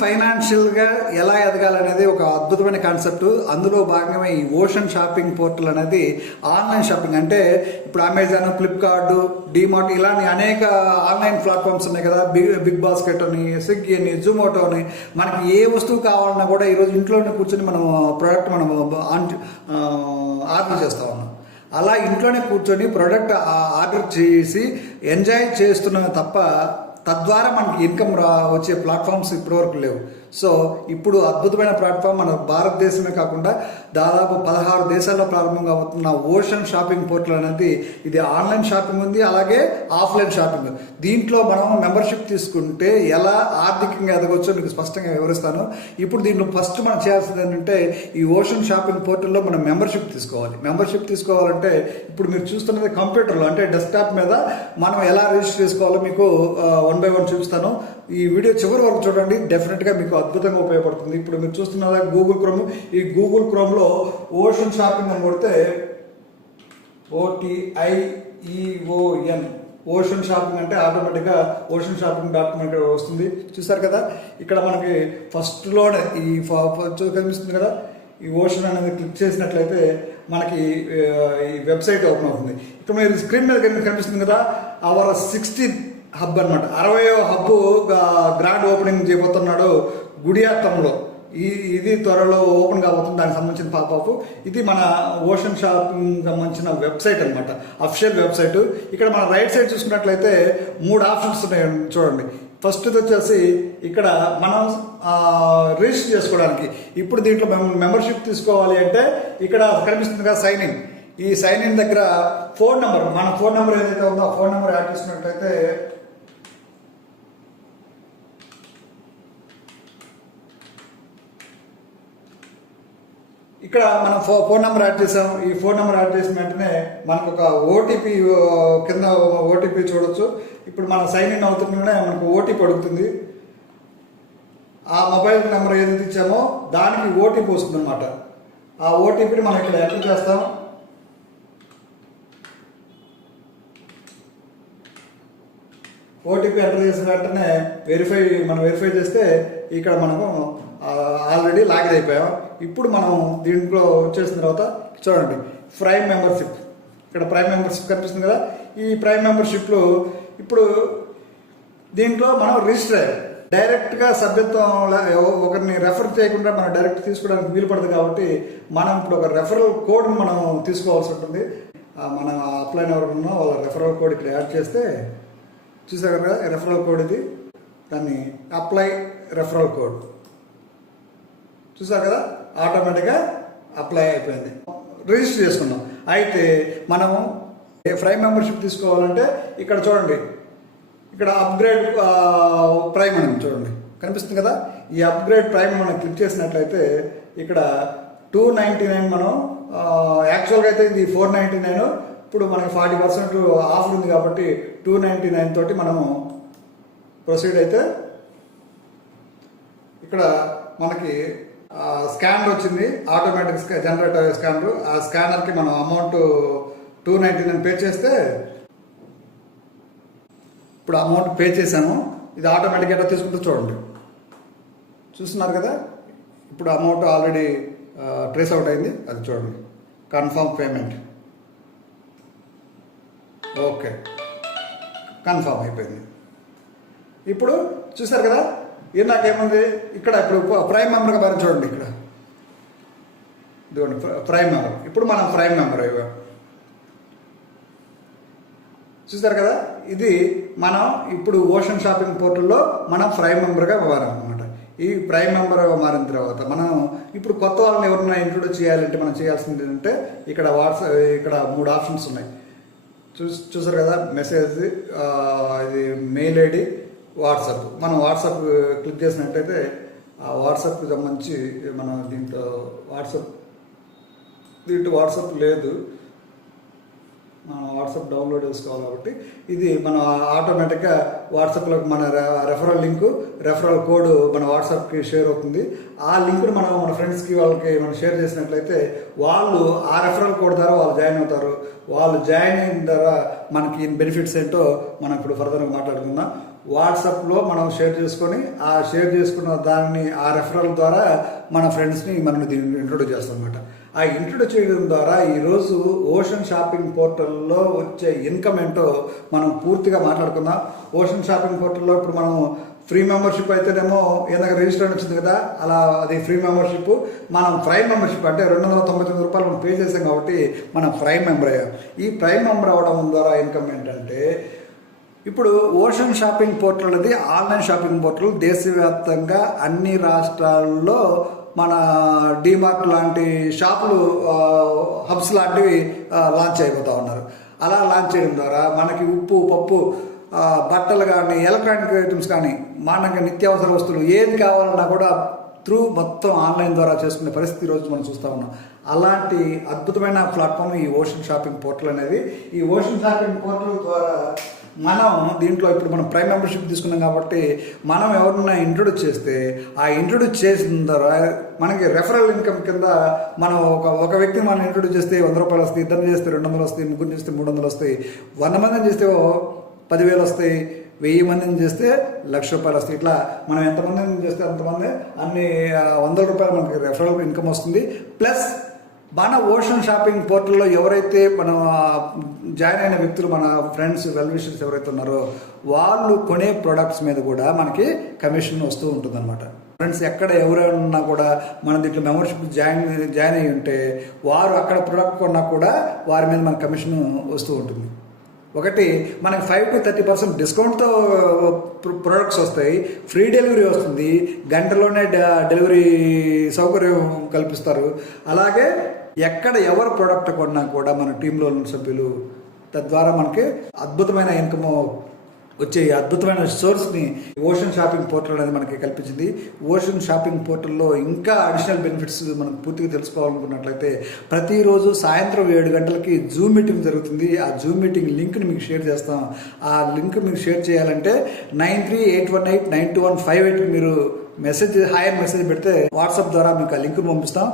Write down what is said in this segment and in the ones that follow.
ఫైనాన్షియల్గా ఎలా ఎదగాలనేది ఒక అద్భుతమైన కాన్సెప్ట్. అందులో భాగంగా ఈ ఓషన్ షాపింగ్ పోర్టల్ అనేది ఆన్లైన్ షాపింగ్. అంటే ఇప్పుడు అమెజాన్, ఫ్లిప్కార్ట్, డిమార్ట్ ఇలాంటి అనేక ఆన్లైన్ ప్లాట్ఫామ్స్ ఉన్నాయి కదా. బిగ్ బాస్కెట్ అని, స్విగ్గీ అని, జొమాటో అని. మనకి ఏ వస్తువు కావాలన్నా కూడా ఈరోజు ఇంట్లోనే కూర్చొని మనం ప్రోడక్ట్ మనం ఆర్డర్ చేస్తా ఉన్నాం. అలా ఇంట్లోనే కూర్చొని ప్రోడక్ట్ ఆర్డర్ చేసి ఎంజాయ్ చేస్తున్నాం తప్ప తద్వారా మనకి ఇన్కమ్ వచ్చే ప్లాట్ఫామ్స్ ఇప్పటివరకు లేవు. సో ఇప్పుడు అద్భుతమైన ప్లాట్ఫామ్ మన భారతదేశమే కాకుండా దాదాపు 16 దేశాల్లో ప్రారంభంగా అవుతున్న ఓషన్ షాపింగ్ పోర్టల్ అనేది ఇది ఆన్లైన్ షాపింగ్ ఉంది, అలాగే ఆఫ్లైన్ షాపింగ్. దీంట్లో మనం మెంబర్షిప్ తీసుకుంటే ఎలా ఆర్థికంగా ఎదగొచ్చో మీకు స్పష్టంగా వివరిస్తాను. ఇప్పుడు దీంట్లో ఫస్ట్ మనం చేయాల్సింది ఏంటంటే ఈ ఓషన్ షాపింగ్ పోర్టల్లో మనం మెంబర్షిప్ తీసుకోవాలి. మెంబర్షిప్ తీసుకోవాలంటే ఇప్పుడు మీరు చూస్తున్నది కంప్యూటర్లో అంటే డెస్క్టాప్ మీద మనం ఎలా రిజిస్టర్ చేసుకోవాలో మీకు 1 by 1 చూపిస్తాను. ఈ వీడియో చివరి వరకు చూడండి, డెఫినెట్గా మీకు అద్భుతంగా ఉపయోగపడుతుంది. ఇప్పుడు మీరు చూస్తున్న గూగుల్ క్రోమ్, ఈ గూగుల్ క్రోమ్లో ఓషన్ షాపింగ్ అని కొడితే OTIEON ఓషన్ షాపింగ్ అంటే ఆటోమేటిక్గా ఓషన్ షాపింగ్ .com ఇక్కడ వస్తుంది. చూసారు కదా, ఇక్కడ మనకి ఫస్ట్లోనే ఈ కనిపిస్తుంది కదా, ఈ ఓషన్ అనేది క్లిక్ చేసినట్లయితే మనకి ఈ వెబ్సైట్ ఓపెన్ అవుతుంది. ఇక్కడ మీరు స్క్రీన్ మీద కనిపిస్తుంది కదా, అవర్ 16th హబ్ అనమాట. 60వ హబ్ గ్రాండ్ ఓపెనింగ్ చేయబోతున్నాడు గుడియాత్తంలో. ఇది త్వరలో ఓపెన్ కాబోతుంది. దానికి సంబంధించిన పాపప్. ఇది మన ఓషన్ షాపింగ్ సంబంధించిన వెబ్సైట్ అనమాట, అఫిషియల్ వెబ్సైట్. ఇక్కడ మన రైట్ సైడ్ చూసుకున్నట్లయితే 3 ఆప్షన్స్ ఉన్నాయి చూడండి. ఫస్ట్ వచ్చేసి ఇక్కడ మనం రిజిస్టర్ చేసుకోవడానికి. ఇప్పుడు దీంట్లో మెంబర్షిప్ తీసుకోవాలి అంటే ఇక్కడ కనిపిస్తుంది కదా సైన్ ఇన్. ఈ సైన్ ఇన్ దగ్గర ఫోన్ నెంబర్, మన ఫోన్ నెంబర్ ఏదైతే ఉందో ఆ ఫోన్ నెంబర్ యాడ్ చేసుకున్నట్లయితే ఇక్కడ మనం ఫోన్ నెంబర్ యాడ్ చేసాం. ఈ ఫోన్ నెంబర్ యాడ్ చేసిన వెంటనే మనకు ఒక ఓటీపీ కింద ఓటీపీ చూడొచ్చు. ఇప్పుడు మనం సైన్ ఇన్ అవుతుండగానే మనకు ఓటీపీ అడుగుతుంది. ఆ మొబైల్ నెంబర్ ఏదైతే ఇచ్చామో దానికి ఓటీపీ వస్తుంది అనమాట. ఆ ఓటీపీని మనం ఇక్కడ ఎంటర్ చేస్తాం. ఓటీపీ ఎంటర్ చేసిన వెంటనే మనం వెరిఫై చేస్తే ఇక్కడ మనము ఆల్రెడీ లాగిన్ అయిపోయాం. ఇప్పుడు మనం దీంట్లో వచ్చేసిన తర్వాత చూడండి ప్రైమ్ మెంబర్షిప్. ఇక్కడ ప్రైమ్ మెంబర్షిప్ కనిపిస్తుంది కదా. ఈ ప్రైమ్ మెంబర్షిప్లో ఇప్పుడు దీంట్లో మనం రిజిస్టర్ అయ్యాం. డైరెక్ట్గా సభ్యత్వం ఒకరిని రెఫర్ చేయకుండా మనం డైరెక్ట్ తీసుకోవడానికి వీలు పడుతుంది. కాబట్టి మనం ఇప్పుడు ఒక రెఫరల్ కోడ్ని మనం తీసుకోవాల్సి ఉంటుంది. మన అప్లైన్ ఎవరు ఉన్నా వాళ్ళ రెఫరల్ కోడ్ ఇక్కడ యాడ్ చేస్తే చూసారు కదా, రెఫరల్ కోడ్ ఇది. దాన్ని అప్లై రెఫరల్ కోడ్ చూసారు కదా, ఆటోమేటిక్గా అప్లై అయిపోయింది. రిజిస్టర్ చేసుకున్నాం. అయితే మనము ప్రైమ్ మెంబర్షిప్ తీసుకోవాలంటే ఇక్కడ చూడండి, ఇక్కడ అప్గ్రేడ్ ప్రైమ్ అని చూడండి కనిపిస్తుంది కదా. ఈ అప్గ్రేడ్ ప్రైమ్ మనం క్లిక్ చేసినట్లయితే ఇక్కడ 299 మనం యాక్చువల్గా అయితే ఇది 499. ఇప్పుడు మనకి 40% ఆఫర్ ఉంది కాబట్టి 299 తోటి మనము ప్రొసీడ్ అయితే ఇక్కడ మనకి స్కానర్ వచ్చింది, ఆటోమేటిక్ జనరేట్ అయ్యే స్కానర్. ఆ స్కానర్కి మనం అమౌంట్ 299 పే చేస్తే ఇప్పుడు అమౌంట్ పే చేసాము. ఇది ఆటోమేటిక్గా ఎట్లా తీసుకుంటూ చూడండి, చూస్తున్నారు కదా. ఇప్పుడు అమౌంట్ ఆల్రెడీ ట్రేస్ అవుట్ అయింది. అది చూడండి, కన్ఫర్మ్ పేమెంట్. ఓకే, కన్ఫర్మ్ అయిపోయింది. ఇప్పుడు చూసారు కదా, ఇది నాకేముంది ఇక్కడ. ఇప్పుడు ప్రైమ్ మెంబర్గా బాగా చూడండి, ఇక్కడ ఇదిగోండి ప్రైమ్ మెంబర్. ఇప్పుడు మనం ప్రైమ్ మెంబర్ అయ్యాం. చూసారు కదా, ఇది మనం ఇప్పుడు ఓషన్ షాపింగ్ పోర్టల్లో మనం ప్రైమ్ మెంబర్గా మారాం అనమాట. ఈ ప్రైమ్ మెంబర్ మారిన తర్వాత మనం ఇప్పుడు కొత్త వాళ్ళని ఎవరైనా ఇంట్రొడ్యూస్ చేయాలంటే మనం చేయాల్సింది ఏంటంటే ఇక్కడ ఇక్కడ 3 ఆప్షన్స్ ఉన్నాయి. చూసారు కదా, మెసేజ్, ఇది మెయిల్ ఐడి, వాట్సాప్. మనం వాట్సాప్ క్లిక్ చేసినట్టయితే ఆ వాట్సాప్కి సంబంధించి మనం దీంట్లో వాట్సాప్ లేదు. మనం వాట్సాప్ డౌన్లోడ్ చేసుకోవాలి కాబట్టి ఇది మన ఆటోమేటిక్గా వాట్సాప్లో మన రెఫరల్ లింకు రెఫరల్ కోడ్ మన వాట్సాప్కి షేర్ అవుతుంది. ఆ లింక్ను మనం మన ఫ్రెండ్స్కి వాళ్ళకి మనం షేర్ చేసినట్లయితే వాళ్ళు ఆ రెఫరల్ కోడ్ ద్వారా వాళ్ళు జాయిన్ అవుతారు. వాళ్ళు జాయిన్ అయిన ద్వారా మనకి బెనిఫిట్స్ ఏంటో మనం ఇప్పుడు ఫర్దర్గా మాట్లాడుకుందాం. వాట్సాప్లో మనం షేర్ చేసుకొని ఆ షేర్ చేసుకున్న దాన్ని ఆ రెఫరల్ ద్వారా మన ఫ్రెండ్స్ని మనం దీన్ని ఇంట్రొడ్యూస్ చేస్తాం అనమాట. ఆ ఇంట్రొడ్యూస్ చేయడం ద్వారా ఈరోజు ఓషన్ షాపింగ్ పోర్టల్లో వచ్చే ఇన్కమ్ ఏంటో మనం పూర్తిగా మాట్లాడుకుందాం. ఓషన్ షాపింగ్ పోర్టల్లో ఇప్పుడు మనం ఫ్రీ మెంబర్షిప్ అయితేనేమో ఏదైనా రిజిస్టర్ వచ్చింది కదా, అలా అది ఫ్రీ మెంబర్షిప్. మనం ప్రైమ్ మెంబర్షిప్ అంటే 299 రూపాయలు మనం పే చేసాం కాబట్టి మనం ప్రైమ్ మెంబర్ అయ్యాం. ఈ ప్రైమ్ మెంబర్ అవ్వడం ద్వారా ఇన్కమ్ ఏంటంటే ఇప్పుడు ఓషన్ షాపింగ్ పోర్టల్ అనేది ఆన్లైన్ షాపింగ్ పోర్టల్ దేశవ్యాప్తంగా అన్ని రాష్ట్రాల్లో మన డిమార్ట్ లాంటి షాపులు హబ్స్ లాంటివి లాంచ్ అయిపోతూ ఉన్నారు. అలా లాంచ్ చేయడం ద్వారా మనకి ఉప్పు పప్పు బట్టలు కానీ ఎలక్ట్రానిక్ ఐటమ్స్ కానీ మనకి నిత్యావసర వస్తువులు ఏది కావాలన్నా కూడా త్రూ మొత్తం ఆన్లైన్ ద్వారా చేసుకునే పరిస్థితి ఈరోజు మనం చూస్తూ ఉన్నాం. అలాంటి అద్భుతమైన ప్లాట్ఫామ్ ఈ ఓషన్ షాపింగ్ పోర్టల్ అనేది. ఈ ఓషన్ షాపింగ్ పోర్టల్ ద్వారా మనం దీంట్లో ఇప్పుడు మనం ప్రైమ్ మెంబర్షిప్ తీసుకున్నాం కాబట్టి మనం ఎవరన్నా ఇంట్రొడ్యూస్ చేస్తే ఆ ఇంట్రొడ్యూస్ చేసిన ద్వారా మనకి రెఫరల్ ఇన్కమ్ కింద మనం ఒక వ్యక్తిని మనం ఇంట్రొడ్యూస్ చేస్తే 100 రూపాయలు వస్తాయి, ఇద్దరు చేస్తే 200 వస్తాయి, ముగ్గురు చేస్తే 300 వస్తాయి, 100 మందిని చేస్తే 10,000 వస్తాయి, 1000 మందిని చేస్తే 1,00,000 రూపాయలు వస్తాయి. ఇట్లా మనం ఎంతమందిని చేస్తే అంతమంది అన్ని 100 రూపాయలు మనకి రెఫరల్ ఇన్కమ్ వస్తుంది. ప్లస్ మన ఓషన్ షాపింగ్ పోర్టల్లో ఎవరైతే మనం జాయిన్ అయిన వ్యక్తులు మన ఫ్రెండ్స్ వెల్ విషర్స్ ఎవరైతే ఉన్నారో వాళ్ళు కొనే ప్రొడక్ట్స్ మీద కూడా మనకి కమిషన్ వస్తూ ఉంటుంది అనమాట. ఫ్రెండ్స్ ఎక్కడ ఎవరైనా కూడా మన దీంట్లో మెంబర్షిప్ జాయిన్ అయ్యి ఉంటే వారు అక్కడ ప్రొడక్ట్ కొన్నా కూడా వారి మీద మన కమిషన్ వస్తూ ఉంటుంది. ఒకటి మనకి 5 to 30% డిస్కౌంట్తో ప్రొడక్ట్స్ వస్తాయి, ఫ్రీ డెలివరీ వస్తుంది, గంటలోనే డెలివరీ సౌకర్యం కల్పిస్తారు. అలాగే ఎక్కడ ఎవరు ప్రోడక్ట్ కొన్నా కూడా మన టీంలో ఉన్న సభ్యులు తద్వారా మనకి అద్భుతమైన ఇన్కమ్ వచ్చే అద్భుతమైన సోర్స్ని ఓషన్ షాపింగ్ పోర్టల్ అనేది మనకి కల్పించింది. ఓషన్ షాపింగ్ పోర్టల్లో ఇంకా అడిషనల్ బెనిఫిట్స్ మనం పూర్తిగా తెలుసుకోవాలనుకున్నట్లయితే ప్రతిరోజు సాయంత్రం 7 గంటలకి జూమ్ మీటింగ్ జరుగుతుంది. ఆ జూమ్ మీటింగ్ లింక్ని మీకు షేర్ చేస్తాం. ఆ లింక్ మీకు షేర్ చేయాలంటే 9381892158 మీరు హాయ్ మెసేజ్ పెడితే వాట్సాప్ ద్వారా మీకు ఆ లింక్ పంపిస్తాం.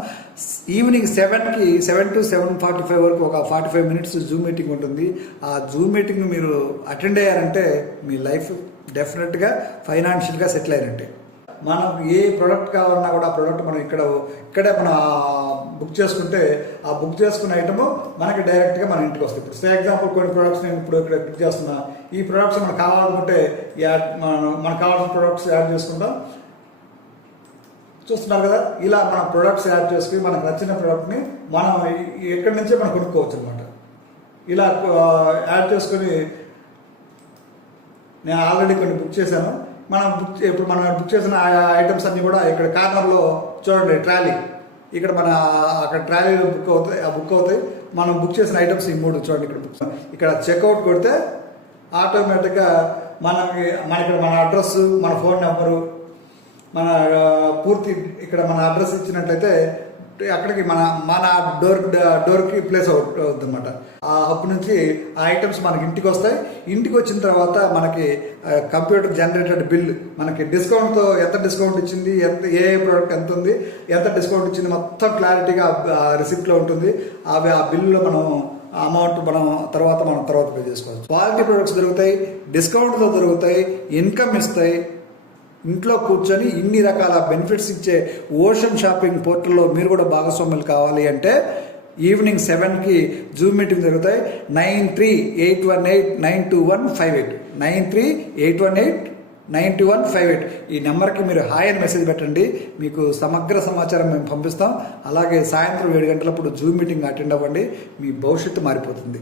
ఈవినింగ్ 7 to 7:45 వరకు ఒక 45 minutes జూమ్ మీటింగ్ ఉంటుంది. ఆ జూమ్ మీటింగ్ మీరు అటెండ్ అయ్యారంటే మీ లైఫ్ డెఫినెట్గా ఫైనాన్షియల్గా సెటిల్ అయినట్టే. మనకు ఏ ప్రోడక్ట్ కావాలన్నా కూడా ఆ ప్రోడక్ట్ మనం ఇక్కడే మనం బుక్ చేసుకుంటే ఆ బుక్ చేసుకున్న ఐటమ్ మనకి డైరెక్ట్గా మన ఇంటికి వస్తుంది. ఇప్పుడు ఫర్ ఎగ్జాంపుల్ కొన్ని ప్రోడక్ట్స్ నేను ఇప్పుడు ఇక్కడ బుక్ చేస్తున్నా. ఈ ప్రోడక్ట్స్ మనకు కావాలనుకుంటే మనకు కావాల్సిన ప్రోడక్ట్స్ యాడ్ చేసుకుంటాం. చూస్తున్నారు కదా, ఇలా మన ప్రొడక్ట్స్ యాడ్ చేసుకుని మనకు నచ్చిన ప్రోడక్ట్ని మనం ఎక్కడి నుంచే మనం కొనుక్కోవచ్చు అనమాట. ఇలా యాడ్ చేసుకొని నేను ఆల్రెడీ కొన్ని బుక్ చేశాను. ఇప్పుడు మనం బుక్ చేసిన ఐటమ్స్ అన్నీ కూడా ఇక్కడ కార్నర్లో చూడండి ట్రాలీ, ఇక్కడ మన అక్కడ ట్రాలీలో బుక్ అవుతాయి. మనం బుక్ చేసిన ఐటమ్స్ ఈ 3 చూడండి ఇక్కడ చెక్అవుట్ కొడితే ఆటోమేటిక్గా ఇక్కడ మన అడ్రస్, మన ఫోన్ నెంబరు, మన పూర్తి ఇక్కడ మన అడ్రస్ ఇచ్చినట్లయితే అక్కడికి మన డోర్కి ప్లేస్ అవుతుంది అనమాట. ఆ హబ్ నుంచి ఆ ఐటమ్స్ మనకి ఇంటికి వస్తాయి. ఇంటికి వచ్చిన తర్వాత మనకి కంప్యూటర్ జనరేటెడ్ బిల్, మనకి డిస్కౌంట్తో ఎంత డిస్కౌంట్ ఇచ్చింది, ఏ ప్రోడక్ట్ ఎంత ఉంది, ఎంత డిస్కౌంట్ ఇచ్చింది మొత్తం క్లారిటీగా రిసిప్ట్లో ఉంటుంది. ఆ బిల్లులో మనం అమౌంట్ మనం తర్వాత పే చేసుకోవచ్చు. క్వాలిటీ ప్రొడక్ట్స్ దొరుకుతాయి, డిస్కౌంట్తో దొరుకుతాయి, ఇన్కమ్ ఇస్తాయి. ఇంట్లో కూర్చొని ఇన్ని రకాల బెనిఫిట్స్ ఇచ్చే ఓషన్ షాపింగ్ పోర్టల్లో మీరు కూడా భాగస్వాములు కావాలి అంటే ఈవినింగ్ 7కి జూమ్ మీటింగ్ జరుగుతాయి. 9381892158 9381892158 ఈ నెంబర్కి మీరు హాయ్ అని మెసేజ్ పెట్టండి. మీకు సమగ్ర సమాచారం మేము పంపిస్తాం. అలాగే సాయంత్రం 7 గంటలప్పుడు జూమ్ మీటింగ్ అటెండ్ అవ్వండి. మీ భవిష్యత్తు మారిపోతుంది.